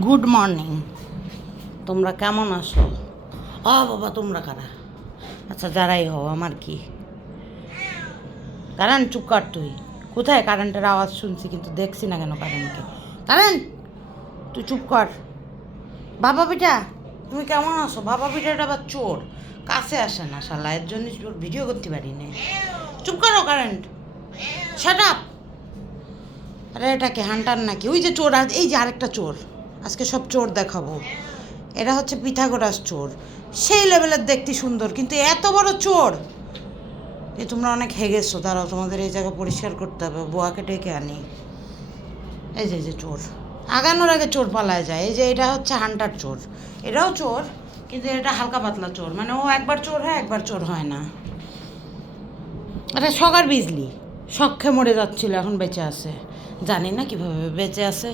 Good morning. তোমরা কেমন আছো? বাবা তোমরা কারা? আচ্ছা যারাই হও আমার কি, কারেন্ট চুপ কর তুই। কোথায় কারেন্টের আওয়াজ শুনছি কিন্তু দেখছি না কেন কারেন্টকে? কারেন্ট তুই চুপ কর। বাবা পিঠা তুমি কেমন আছো? বাবা পিঠাটা আবার চোর, কাছে আসে না শালা, এর জন্য চোর ভিডিও করতে পারি না। চুপ করো কারেন্ট, শাট আপ। আরে এটা কি হান্টার নাকি? ওই যে চোর, এই যে আরেকটা চোর। আজকে সব চোর দেখাবো। এরা হচ্ছে পিথাগোরাস চোর, সেই লেভেলের দেখতে সুন্দর কিন্তু এত বড় চোর। তোমরা অনেক হেগেছো, দাঁড়াও তোমাদের এই জায়গা পরিষ্কার করতে হবে, বুয়াকে ডেকে আনি। এই যে চোর, আগানোর আগে চোর পালায় যায়। এই যে এটা হচ্ছে হান্টার চোর, এটাও চোর কিন্তু এটা হালকা পাতলা চোর, মানে ও একবার চোর হয় একবার চোর হয় না। আরে সকার বিজলি শখে মরে যাচ্ছিল, এখন বেঁচে আছে। জানি না কিভাবে বেঁচে আছে।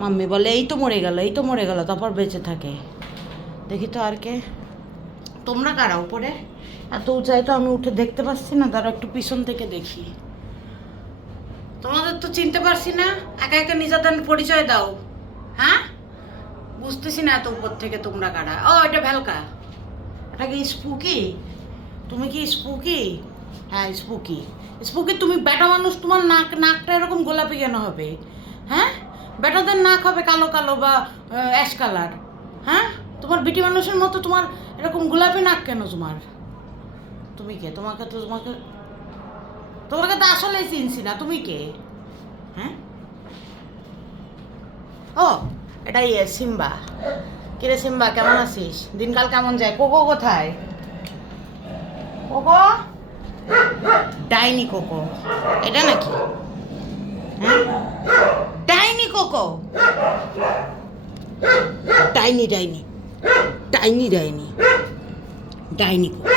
মাম্মি বলে এই তো মরে গেল, এই তো মরে গেল, তারপর বেঁচে থাকে। দেখি তো আর কে। তোমরা কারা উপরে? এত উঁচাই তো আমি উঠে দেখতে পাচ্ছি না, তারা একটু পিছন থেকে দেখি। তোমাদের তো চিনতে পারছি না, একা একা নিজেদের পরিচয় দাও। হ্যাঁ বুঝতেছি না এত উপর থেকে তোমরা কারা। এটা ভ্যালকা, এটা কি স্পুকি? তুমি কি স্পুকি? হ্যাঁ স্পুকি। স্পুকি তুমি বেটা মানুষ, তোমার নাকটা এরকম গোলাপি কেন হবে? হ্যাঁ বেটাদের নাক হবে কালো কালো বা অ্যাশ কালার। হ্যাঁ তোমার বিটি মানুষের মতো তোমার এরকম গোলাপি নাক কেন তোমার? তুমি কে? তোমাকে তোমাকে তো আসলেই চিনছি না, তুমি কে? হ্যাঁ ও এটা সিম্বা। কিরে সিম্বা কেমন আছিস? দিনকাল কেমন যায়? কোকো কোথায়? কোকো, ডাইনি কোকো এটা নাকি? হ্যাঁ ডাইনি কোকো, ডাইনি ডাইনি ডাইনি ডাইনি ডাইনি কোকো,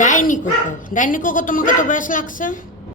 ডাইনি কোকো। ডাইনি কোকো তোমাকে তো বেশ লাগছে।